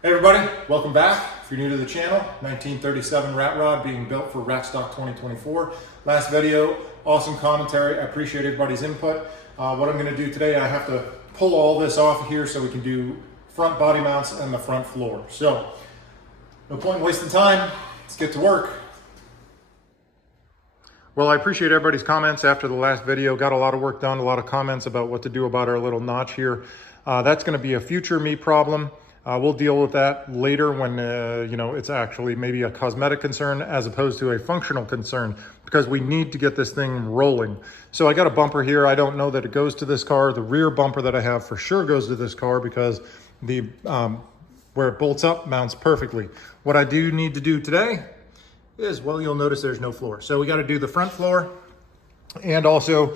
Hey everybody, welcome back. If you're new to the channel, 1937 rat rod being built for RatStock 2024. Last video, awesome commentary. I appreciate everybody's input. What I'm going to do today, I have to pull all this off here so we can do front body mounts and the front floor. So, no point in wasting time. Let's get to work. Well, I appreciate everybody's comments after the last video. Got a lot of work done, a lot of comments about what to do about our little notch here. That's going to be a future me problem. We'll deal with that later when, it's actually maybe a cosmetic concern as opposed to a functional concern, because we need to get this thing rolling. So I got a bumper here. I don't know that it goes to this car. The rear bumper that I have for sure goes to this car because the where it bolts up mounts perfectly. What I do need to do today is, well, you'll notice there's no floor. So we got to do the front floor, and also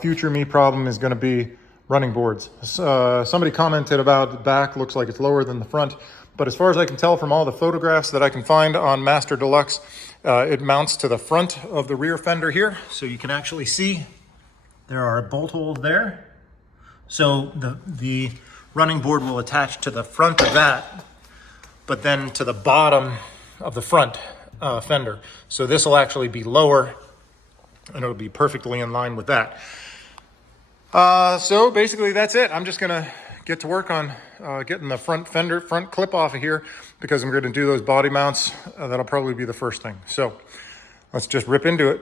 future me problem is going to be running boards. Somebody commented about the back, looks like it's lower than the front, but as far as I can tell from all the photographs that I can find on Master Deluxe, it mounts to the front of the rear fender here. So you can actually see there are bolt holes there. So the running board will attach to the front of that, but then to the bottom of the front fender. So this will actually be lower and it'll be perfectly in line with that. So basically that's it. I'm just gonna get to work on getting the front clip off of here, because I'm gonna do those body mounts. That'll probably be the first thing. So let's just rip into it.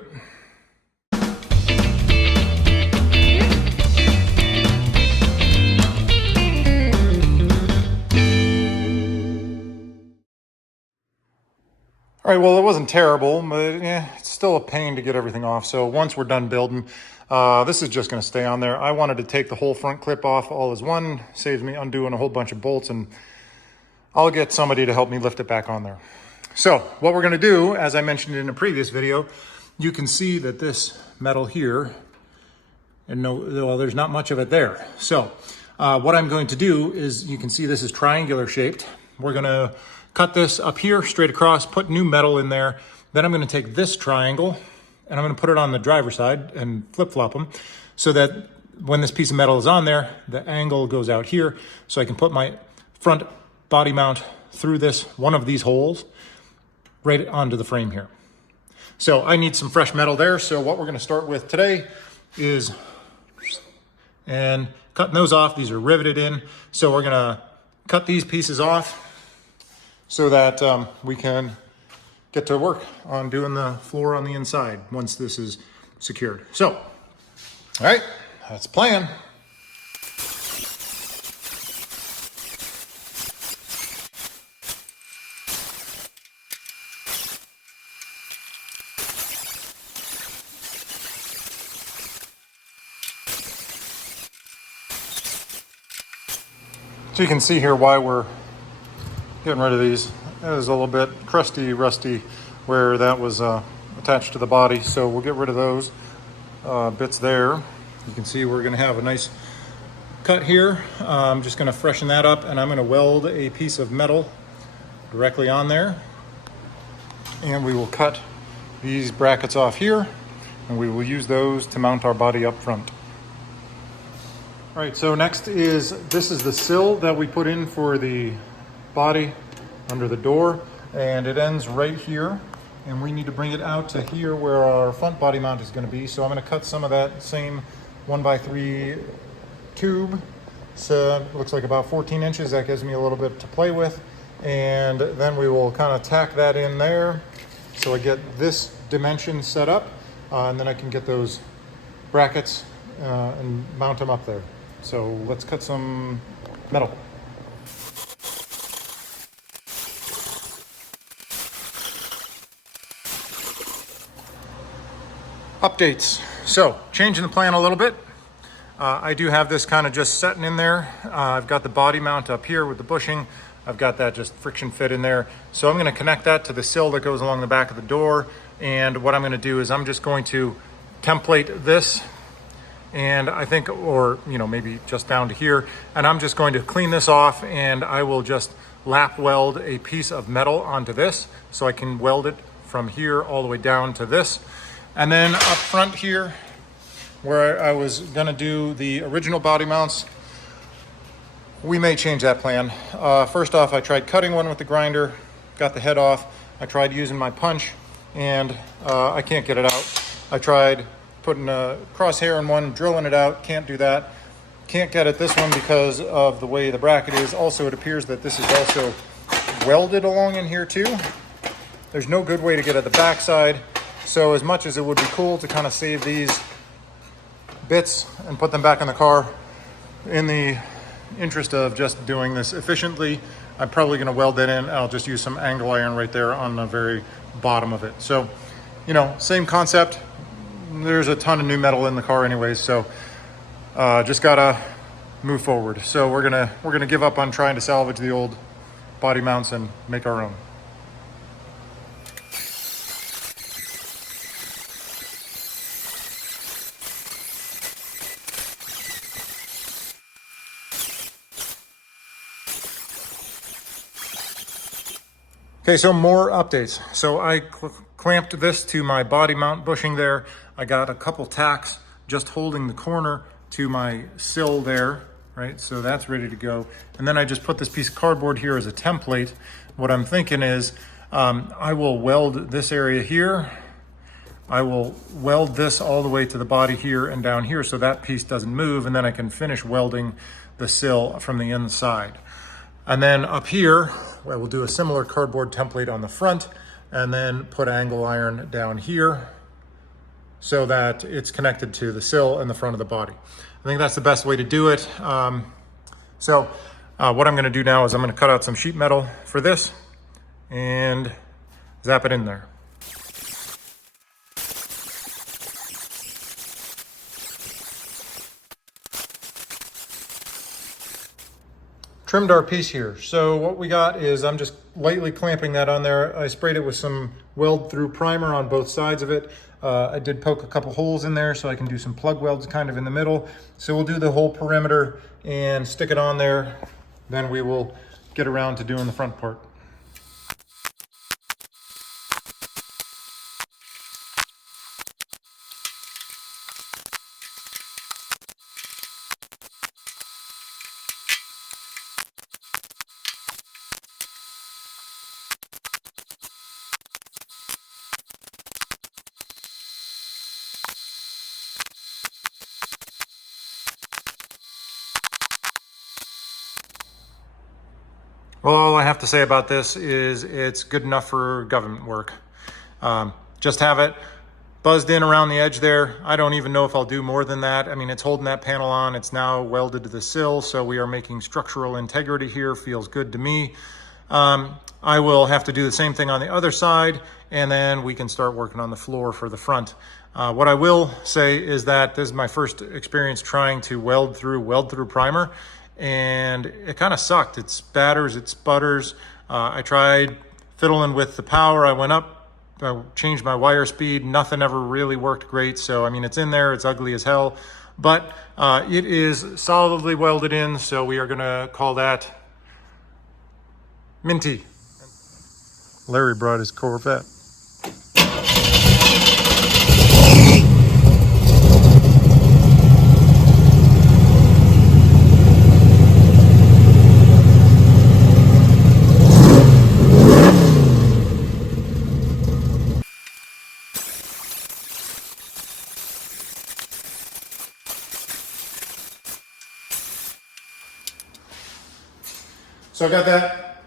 All right, well, it wasn't terrible, but yeah, it's still a pain to get everything off. So once we're done building, this is just gonna stay on there. I wanted to take the whole front clip off all as one, saves me undoing a whole bunch of bolts, and I'll get somebody to help me lift it back on there. So what we're gonna do, as I mentioned in a previous video, you can see that this metal here, and well, there's not much of it there. So what I'm going to do is, you can see this is triangular shaped. We're gonna cut this up here straight across, put new metal in there. Then I'm gonna take this triangle and I'm gonna put it on the driver's side and flip-flop them so that when this piece of metal is on there, the angle goes out here, so I can put my front body mount through this, one of these holes, right onto the frame here. So I need some fresh metal there. So what we're gonna start with today is cutting those off. These are riveted in. So we're gonna cut these pieces off so that we can get to work on doing the floor on the inside once this is secured. So, all right, that's the plan. So you can see here why we're getting rid of these. It was a little bit crusty, rusty where that was attached to the body. So we'll get rid of those bits there. You can see we're gonna have a nice cut here. I'm just gonna freshen that up, and I'm gonna weld a piece of metal directly on there. And we will cut these brackets off here, and we will use those to mount our body up front. All right, so next this is the sill that we put in for the body under the door, and it ends right here, and we need to bring it out to here where our front body mount is going to be. So I'm going to cut some of that same 1x3 tube. So it looks like about 14 inches. That gives me a little bit to play with, and then we will kind of tack that in there so I get this dimension set up, and then I can get those brackets and mount them up there. So let's cut some metal. Updates. So changing the plan a little bit. I do have this kind of just setting in there. I've got the body mount up here with the bushing. I've got that just friction fit in there. So I'm going to connect that to the sill that goes along the back of the door. And what I'm going to do is I'm just going to template this, and I think, or maybe just down to here. And I'm just going to clean this off, and I will just lap weld a piece of metal onto this so I can weld it from here all the way down to this. And then up front here, where I was gonna do the original body mounts, we may change that plan. First off, I tried cutting one with the grinder, got the head off. I tried using my punch, and I can't get it out. I tried putting a crosshair in one, drilling it out, can't do that. Can't get at this one because of the way the bracket is. Also, it appears that this is also welded along in here too. There's no good way to get at the backside. So as much as it would be cool to kind of save these bits and put them back in the car, in the interest of just doing this efficiently, I'm probably going to weld that in. I'll just use some angle iron right there on the very bottom of it. So, you know, same concept. There's a ton of new metal in the car anyways, so just gotta move forward. So we're gonna give up on trying to salvage the old body mounts and make our own. Okay, so more updates. So I clamped this to my body mount bushing there. I got a couple tacks just holding the corner to my sill there, right? So that's ready to go. And then I just put this piece of cardboard here as a template. What I'm thinking is I will weld this area here. I will weld this all the way to the body here and down here so that piece doesn't move, and then I can finish welding the sill from the inside. And then up here, I will do a similar cardboard template on the front and then put angle iron down here so that it's connected to the sill and the front of the body. I think that's the best way to do it. What I'm gonna do now is I'm gonna cut out some sheet metal for this and zap it in there. Trimmed our piece here. So what we got is I'm just lightly clamping that on there. I sprayed it with some weld through primer on both sides of it. I did poke a couple holes in there so I can do some plug welds kind of in the middle. So we'll do the whole perimeter and stick it on there. Then we will get around to doing the front part. Well, all I have to say about this is it's good enough for government work. Just have it buzzed in around the edge there. I don't even know if I'll do more than that. I mean, it's holding that panel on. It's now welded to the sill, so we are making structural integrity here. Feels good to me. I will have to do the same thing on the other side, and then we can start working on the floor for the front. What I will say is that this is my first experience trying to weld through primer, and it kind of sucked. It spatters, it sputters. I tried fiddling with the power. I went up, I changed my wire speed. Nothing ever really worked great. So, I mean, it's in there, it's ugly as hell, but it is solidly welded in. So we are gonna call that minty. Larry brought his Corvette. So I got that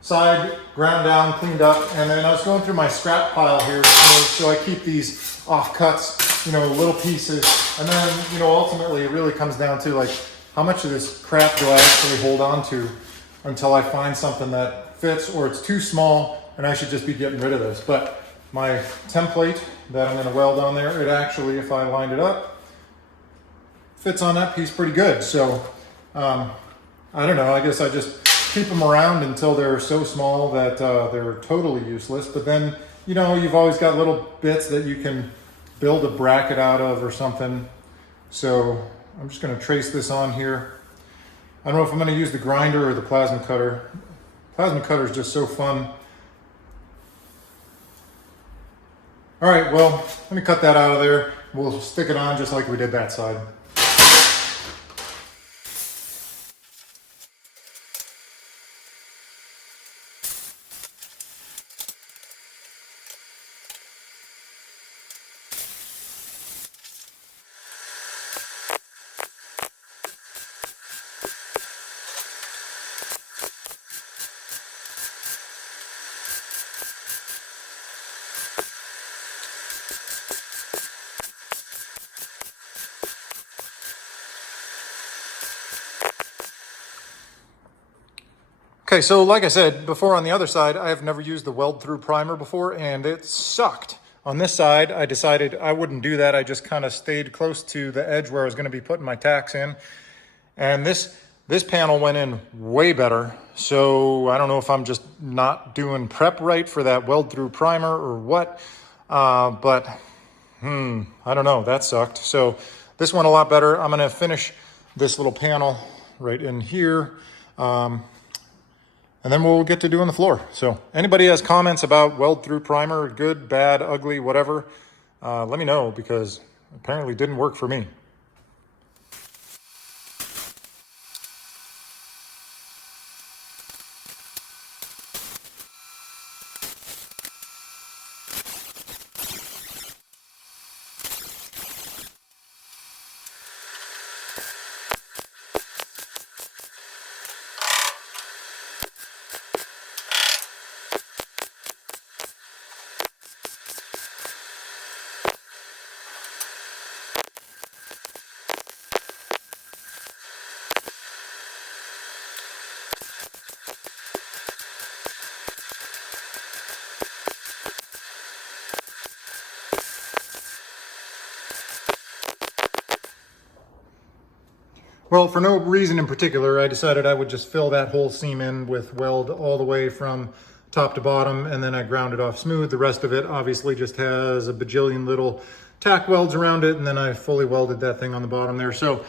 side ground down, cleaned up, and then I was going through my scrap pile here. So I keep these offcuts, little pieces. And then, ultimately it really comes down to like, how much of this crap do I actually hold on to until I find something that fits, or it's too small and I should just be getting rid of this. But my template that I'm gonna weld on there, it actually, if I lined it up, fits on that piece pretty good. So, I don't know, I guess I just keep them around until they're so small that they're totally useless. But then, you've always got little bits that you can build a bracket out of or something. So I'm just gonna trace this on here. I don't know if I'm gonna use the grinder or the plasma cutter. Plasma cutter is just so fun. All right, well, let me cut that out of there. We'll stick it on just like we did that side. Okay, so like I said before, on the other side, I have never used the weld through primer before, and it sucked. On this side, I decided I wouldn't do that. I just kind of stayed close to the edge where I was going to be putting my tacks in. And this panel went in way better. So I don't know if I'm just not doing prep right for that weld through primer or what, but I don't know, that sucked. So this went a lot better. I'm gonna finish this little panel right in here. And then we'll get to doing the floor. So anybody has comments about weld through primer, good, bad, ugly, whatever, let me know, because apparently it didn't work for me. Well, for no reason in particular, I decided I would just fill that whole seam in with weld all the way from top to bottom, and then I ground it off smooth. The rest of it obviously just has a bajillion little tack welds around it, and then I fully welded that thing on the bottom there. So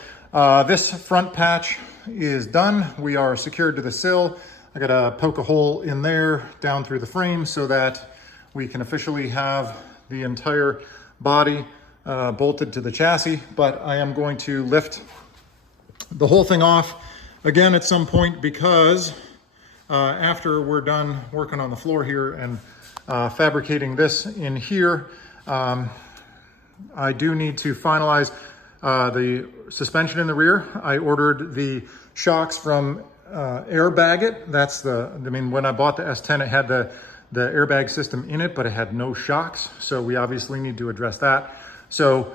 this front patch is done. We are secured to the sill. I gotta poke a hole in there down through the frame so that we can officially have the entire body bolted to the chassis, but I am going to lift the whole thing off again at some point, because after we're done working on the floor here and fabricating this in here, I do need to finalize the suspension in the rear. I ordered the shocks from Airbag It. When I bought the S10, it had the airbag system in it, but it had no shocks. So we obviously need to address that. So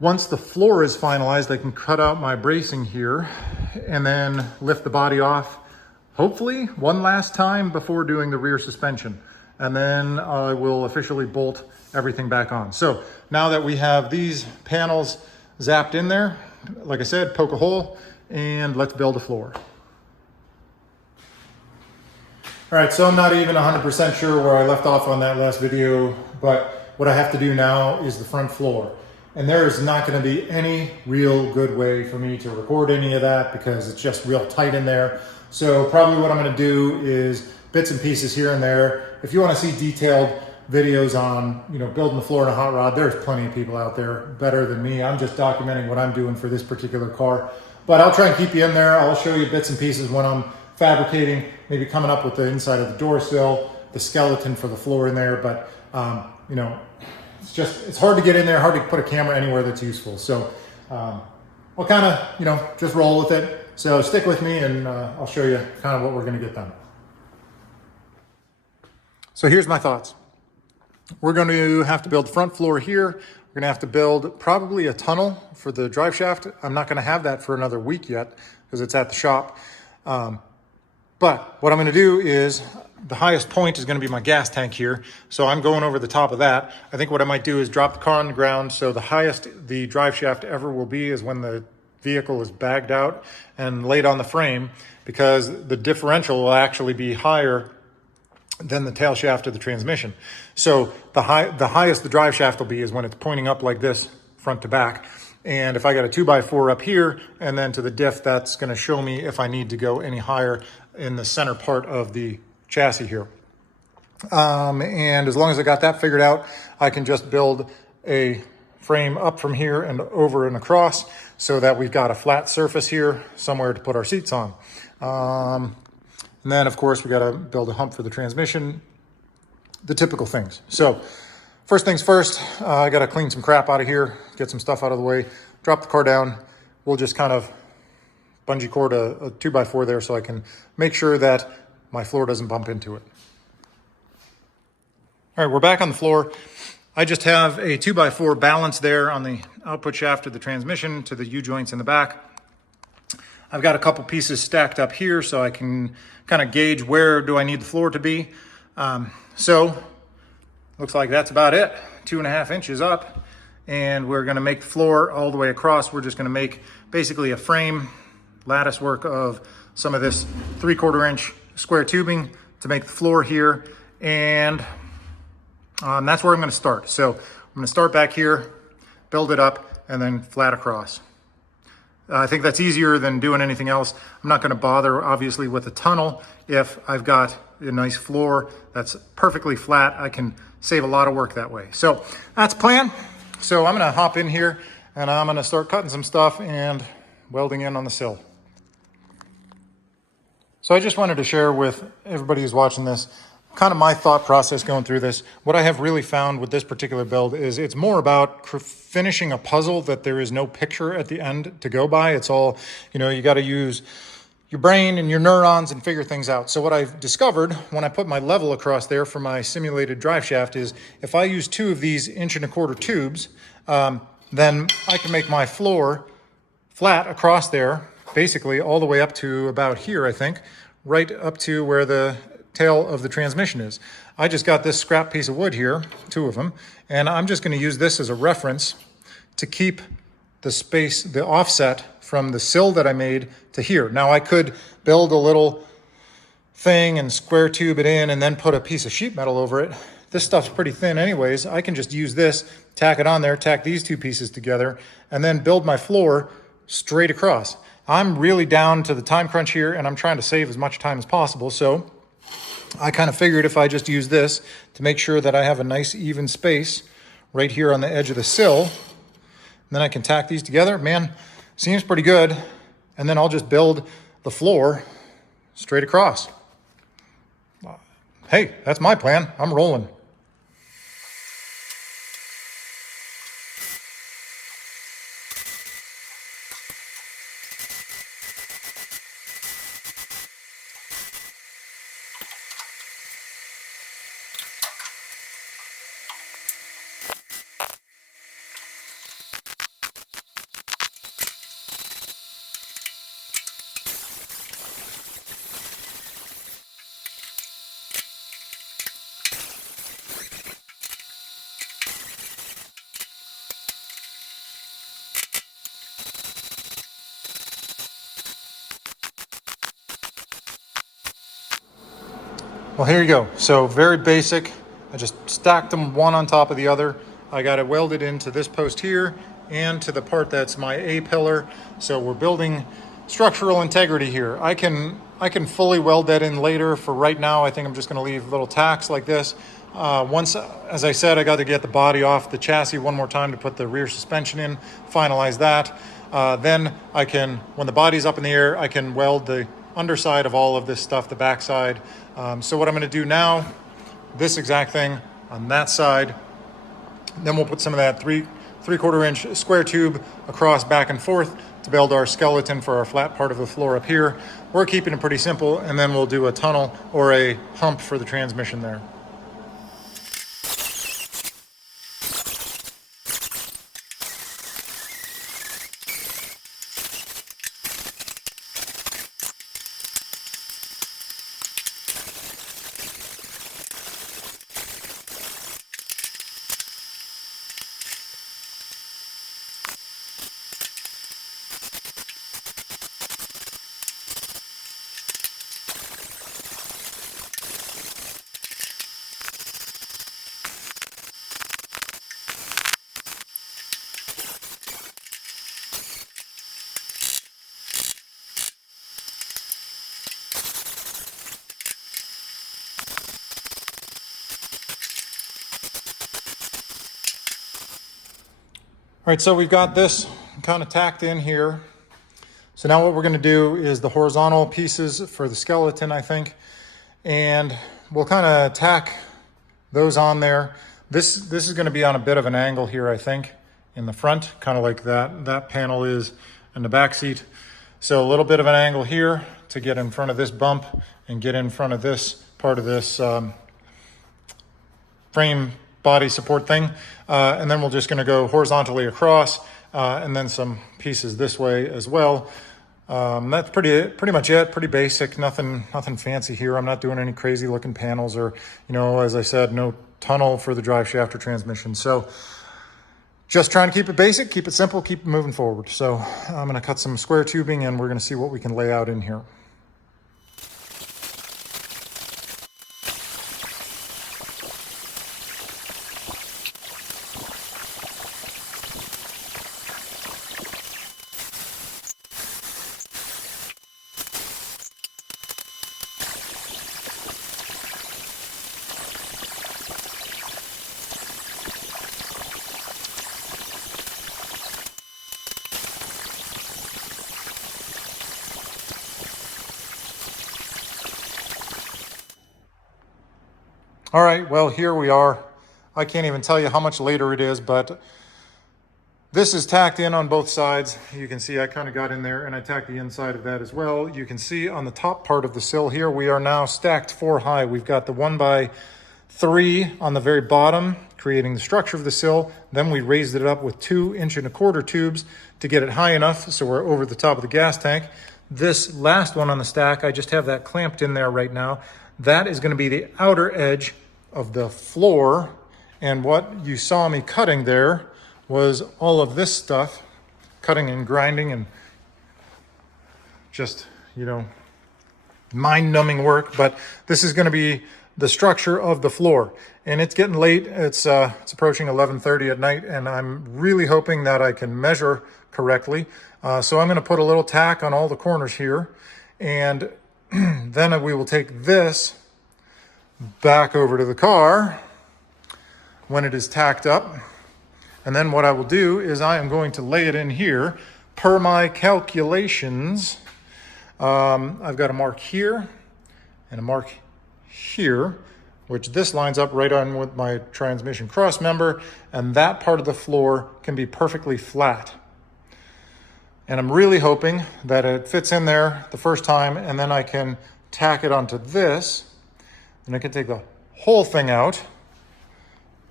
once the floor is finalized, I can cut out my bracing here and then lift the body off, hopefully one last time before doing the rear suspension. And then I will officially bolt everything back on. So now that we have these panels zapped in there, like I said, poke a hole and let's build a floor. All right, so I'm not even 100% sure where I left off on that last video, but what I have to do now is the front floor. And there is not going to be any real good way for me to record any of that because it's just real tight in there. So probably what I'm going to do is bits and pieces here and there. If you want to see detailed videos on, building the floor in a hot rod, there's plenty of people out there better than me. I'm just documenting what I'm doing for this particular car. But I'll try and keep you in there. I'll show you bits and pieces when I'm fabricating, maybe coming up with the inside of the door sill, the skeleton for the floor in there. But, it's hard to get in there, hard to put a camera anywhere that's useful. So I'll kind of, just roll with it. So stick with me and I'll show you kind of what we're going to get done. So here's my thoughts. We're going to have to build front floor here. We're going to have to build probably a tunnel for the drive shaft. I'm not going to have that for another week yet because it's at the shop. But what I'm going to do is the highest point is going to be my gas tank here. So I'm going over the top of that. I think what I might do is drop the car on the ground. So the highest the drive shaft ever will be is when the vehicle is bagged out and laid on the frame, because the differential will actually be higher than the tail shaft of the transmission. So the highest the drive shaft will be is when it's pointing up like this, front to back. And if I got a 2x4 up here and then to the diff, that's going to show me if I need to go any higher in the center part of the chassis here. And as long as I got that figured out, I can just build a frame up from here and over and across so that we've got a flat surface here somewhere to put our seats on. And then of course we got to build a hump for the transmission, the typical things. So first things first, I got to clean some crap out of here, get some stuff out of the way, drop the car down. We'll just kind of bungee cord a 2x4 there so I can make sure that my floor doesn't bump into it. All right, we're back on the floor. I just have a 2x4 balance there on the output shaft of the transmission to the U-joints in the back. I've got a couple pieces stacked up here so I can kind of gauge where do I need the floor to be. So looks like that's about it, 2.5 inches up. And we're gonna make the floor all the way across. We're just gonna make basically a frame lattice work of some of this 3/4 inch square tubing to make the floor here. And that's where I'm gonna start. So I'm gonna start back here, build it up, and then flat across. I think that's easier than doing anything else. I'm not gonna bother, obviously, with a tunnel. If I've got a nice floor that's perfectly flat, I can save a lot of work that way. So that's the plan. So I'm gonna hop in here and I'm gonna start cutting some stuff and welding in on the sill. So I just wanted to share with everybody who's watching this kind of my thought process going through this. What I have really found with this particular build is it's more about finishing a puzzle that there is no picture at the end to go by. It's all, you got to use your brain and your neurons and figure things out. So what I've discovered when I put my level across there for my simulated drive shaft is if I use 2 of these 1.25 inch tubes, then I can make my floor flat across there, basically all the way up to about here, I think, right up to where the tail of the transmission is. I just got this scrap piece of wood here, 2 of them, and I'm just going to use this as a reference to keep the space, the offset from the sill that I made to here. Now I could build a little thing and square tube it in and then put a piece of sheet metal over it. This stuff's pretty thin anyways. I can just use this, tack it on there, tack these 2 pieces together, and then build my floor straight across. I'm really down to the time crunch here and I'm trying to save as much time as possible. So I kind of figured if I just use this to make sure that I have a nice even space right here on the edge of the sill, then I can tack these together. Man, seems pretty good. And then I'll just build the floor straight across. Hey, that's my plan. I'm rolling. Well, here you go. So very basic. I just stacked them one on top of the other. I got it welded into this post here and to the part that's my A pillar. So we're building structural integrity here. I can fully weld that in later. For right now, I think I'm just going to leave little tacks like this. Once, as I said, I got to get the body off the chassis one more time to put the rear suspension in, finalize that. Then I can, when the body's up in the air, I can weld the underside of all of this stuff, the backside. So what I'm going to do now, this exact thing on that side, then we'll put some of that 3/4 inch square tube across back and forth to build our skeleton for our flat part of the floor up here. We're keeping it pretty simple, and then we'll do a tunnel or a hump for the transmission there. All right, so we've got this kind of tacked in here. So now what we're going to do is the horizontal pieces for the skeleton, I think, and we'll kind of tack those on there. This is going to be on a bit of an angle here, I think, in the front, kind of like that panel is in the back seat. So a little bit of an angle here to get in front of this bump and get in front of this part of this frame body support thing. And then we're just going to go horizontally across and then some pieces this way as well. That's pretty much it. Pretty basic, nothing fancy here. I'm not doing any crazy looking panels or, as I said, no tunnel for the drive shaft or transmission. So just trying to keep it basic, keep it simple, keep it moving forward. So I'm going to cut some square tubing and we're going to see what we can lay out in here. All right, well, here we are. I can't even tell you how much later it is, but this is tacked in on both sides. You can see I kind of got in there and I tacked the inside of that as well. You can see on the top part of the sill here, we are now stacked 4 high. We've got the 1x3 on the very bottom, creating the structure of the sill. Then we raised it up with 2 1.25" tubes to get it high enough so we're over the top of the gas tank. This last one on the stack, I just have that clamped in there right now. That is going to be the outer edge of the floor. And what you saw me cutting there was all of this stuff, cutting and grinding and just, mind-numbing work. But this is going to be the structure of the floor. And it's getting late. It's approaching 11:30 at night, and I'm really hoping that I can measure correctly. So I'm going to put a little tack on all the corners here, and then we will take this back over to the car when it is tacked up. And then what I will do is I am going to lay it in here per my calculations. I've got a mark here and a mark here, which this lines up right on with my transmission cross member, and that part of the floor can be perfectly flat. And I'm really hoping that it fits in there the first time, and then I can tack it onto this, and I can take the whole thing out,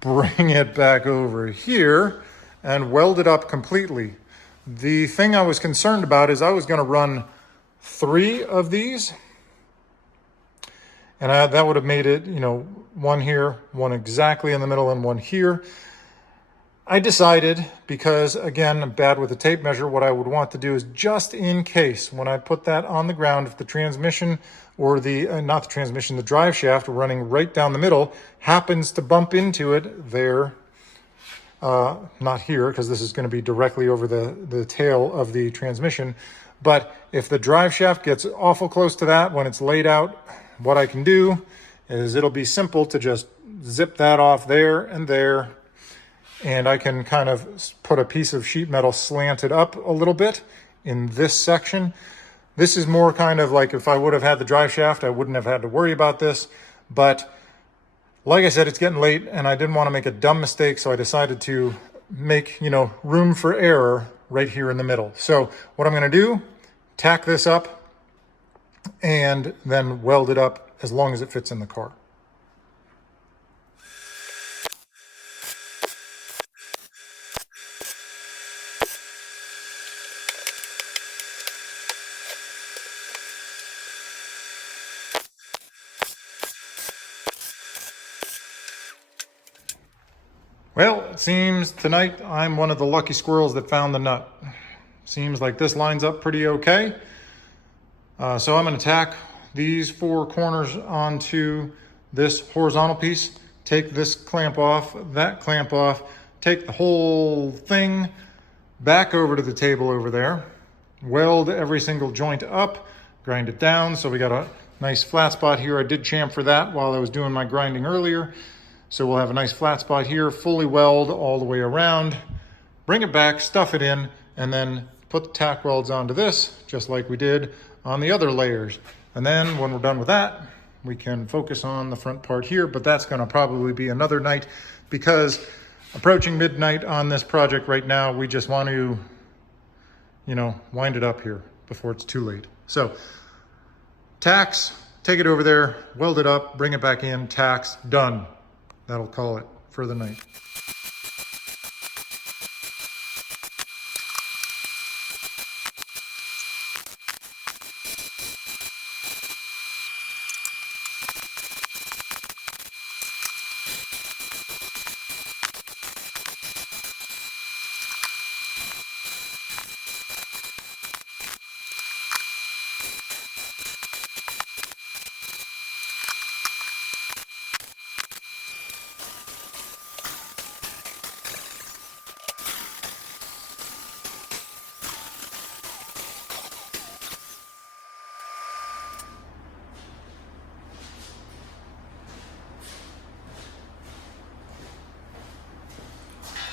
bring it back over here, and weld it up completely. The thing I was concerned about is I was going to run 3 of these, and that would have made it, one here, one exactly in the middle, and one here. I decided, because again, I'm bad with a tape measure, what I would want to do is, just in case, when I put that on the ground, if the transmission or not the transmission, the drive shaft running right down the middle happens to bump into it there, not here, because this is going to be directly over the tail of the transmission. But if the drive shaft gets awful close to that when it's laid out, what I can do is it'll be simple to just zip that off there and there. And I can kind of put a piece of sheet metal slanted up a little bit in this section. This is more kind of like if I would have had the drive shaft, I wouldn't have had to worry about this. But like I said, it's getting late and I didn't want to make a dumb mistake. So I decided to make, room for error right here in the middle. So what I'm going to do, tack this up and then weld it up as long as it fits in the car. Well, it seems tonight I'm one of the lucky squirrels that found the nut. Seems like this lines up pretty okay. So I'm going to tack these 4 corners onto this horizontal piece, take this clamp off, that clamp off, take the whole thing back over to the table over there, weld every single joint up, grind it down. So we got a nice flat spot here. I did chamfer that while I was doing my grinding earlier. So we'll have a nice flat spot here, fully weld all the way around, bring it back, stuff it in, and then put the tack welds onto this, just like we did on the other layers. And then when we're done with that, we can focus on the front part here, but that's gonna probably be another night, because approaching midnight on this project right now, we just want to, wind it up here before it's too late. So tacks, take it over there, weld it up, bring it back in, tacks, done. That'll call it for the night.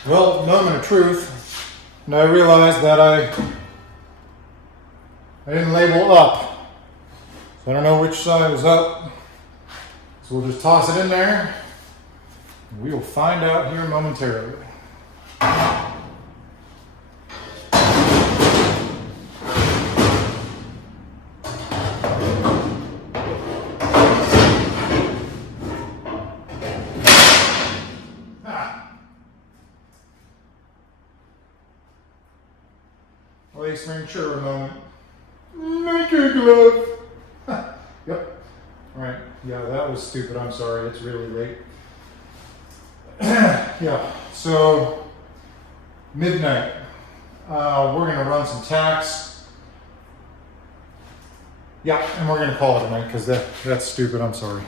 Well, moment of truth, and I realized that I didn't label up, so I don't know which side was up. So we'll just toss it in there, and we will find out here momentarily. Lace ring sure a moment. Make your glove. Yep. All right. Yeah, that was stupid. I'm sorry. It's really late. Yeah. So midnight. We're gonna run some tacks. Yeah, and we're gonna call it a night because that's stupid. I'm sorry.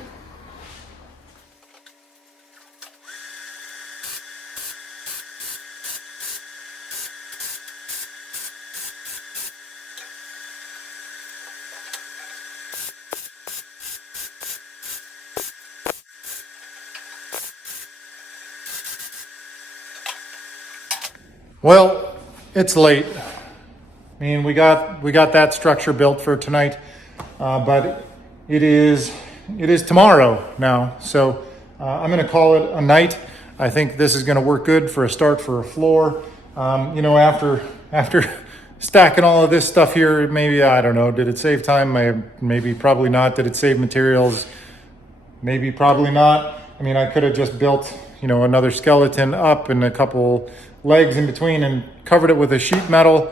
Well, it's late. I mean, we got that structure built for tonight, but it is tomorrow now. So I'm going to call it a night. I think this is going to work good for a start for a floor. You know, after stacking all of this stuff here, maybe, I don't know, did it save time? Maybe, probably not. Did it save materials? Maybe, probably not. I mean, I could have just built, you know, another skeleton up and a couple legs in between and covered it with a sheet metal.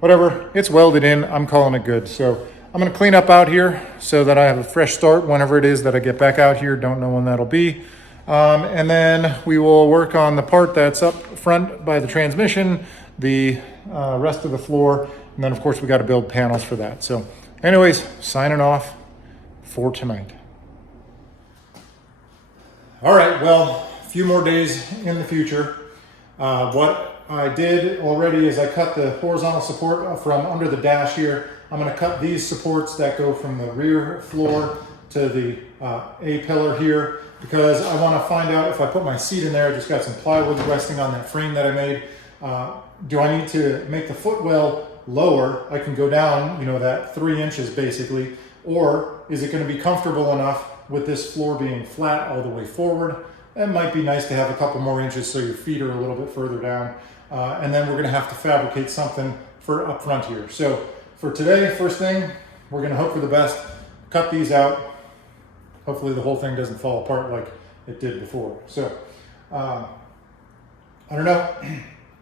Whatever, it's welded in. I'm calling it good. So I'm going to clean up out here so that I have a fresh start whenever it is that I get back out here. Don't know when that'll be. And then we will work on the part that's up front by the transmission, the rest of the floor. And then, of course, we got to build panels for that. So anyways, signing off for tonight. All right, well, a few more days in the future. What I did already is I cut the horizontal support from under the dash here. I'm going to cut these supports that go from the rear floor to the A pillar here because I want to find out if I put my seat in there. I just got some plywood resting on that frame that I made. Do I need to make the footwell lower? I can go down, you know, that 3 inches basically, or is it going to be comfortable enough with this floor being flat all the way forward? It might be nice to have a couple more inches so your feet are a little bit further down. And then we're going to have to fabricate something for up front here. So for today, first thing, we're going to hope for the best. Cut these out. Hopefully the whole thing doesn't fall apart like it did before. So I don't know.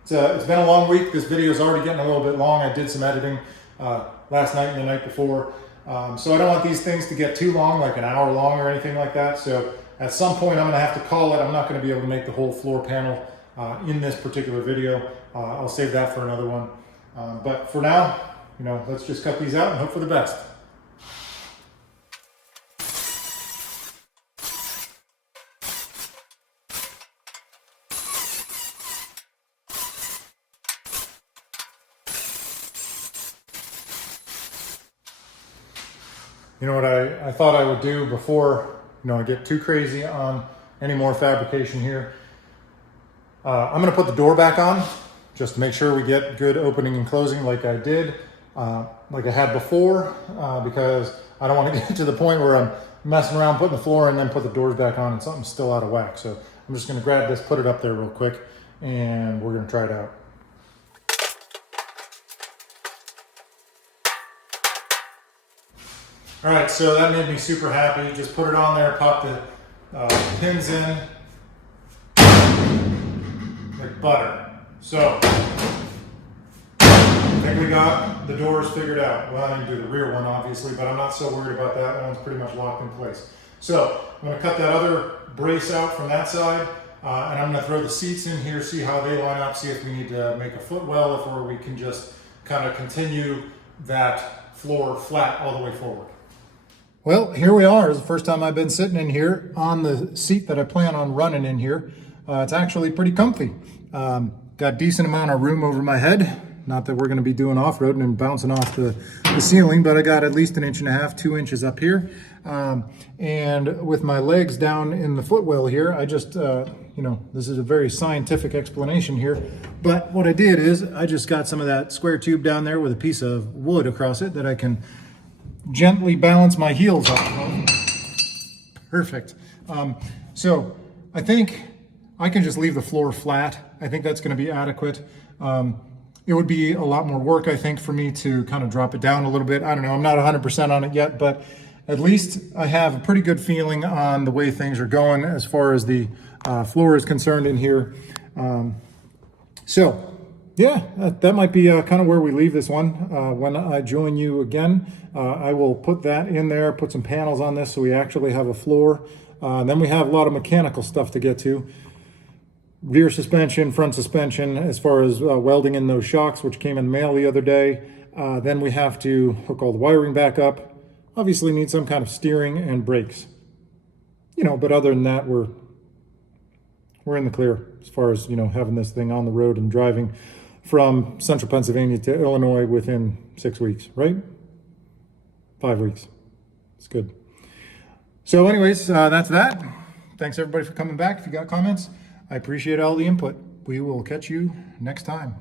It's been a long week. This video is already getting a little bit long. I did some editing last night and the night before. So I don't want these things to get too long, like an hour long or anything like that. So at some point I'm going to have to call it. I'm not going to be able to make the whole floor panel in this particular video. I'll save that for another one. But for now, you know, let's just cut these out and hope for the best. You know what I thought I would do before, you know, I get too crazy on any more fabrication here. I'm going to put the door back on just to make sure we get good opening and closing like I did, like I had before, because I don't want to get to the point where I'm messing around putting the floor and then put the doors back on and something's still out of whack. So I'm just going to grab this, put it up there real quick, and we're going to try it out. All right, so that made me super happy. Just put it on there, pop the pins in like butter. So I think we got the doors figured out. Well, I didn't do the rear one, obviously, but I'm not so worried about that. That one's pretty much locked in place. So I'm gonna cut that other brace out from that side, and I'm gonna throw the seats in here, see how they line up, see if we need to make a footwell, or we can just kind of continue that floor flat all the way forward. Well, here we are. It's the first time I've been sitting in here on the seat that I plan on running in here. It's actually pretty comfy. Got a decent amount of room over my head. Not that we're going to be doing off-roading and bouncing off the ceiling, but I got at least 1.5 inches, 2 inches up here. And with my legs down in the footwell here, I just, this is a very scientific explanation here, but what I did is I just got some of that square tube down there with a piece of wood across it that I can gently balance my heels up. Perfect. So I think I can just leave the floor flat. I think that's going to be adequate. It would be a lot more work, I think, for me to kind of drop it down a little bit. I don't know, I'm not 100% on it yet, but at least I have a pretty good feeling on the way things are going as far as the floor is concerned in here. So yeah, that might be kind of where we leave this one. When I join you again, I will put that in there, put some panels on this so we actually have a floor. And then we have a lot of mechanical stuff to get to. Rear suspension, front suspension, as far as welding in those shocks, which came in the mail the other day. Then we have to hook all the wiring back up. Obviously need some kind of steering and brakes. But other than that, we're in the clear as far as, having this thing on the road and driving from central Pennsylvania to Illinois within 6 weeks, right? 5 weeks. It's good. So anyways, that's that. Thanks everybody for coming back. If you got comments, I appreciate all the input. We will catch you next time.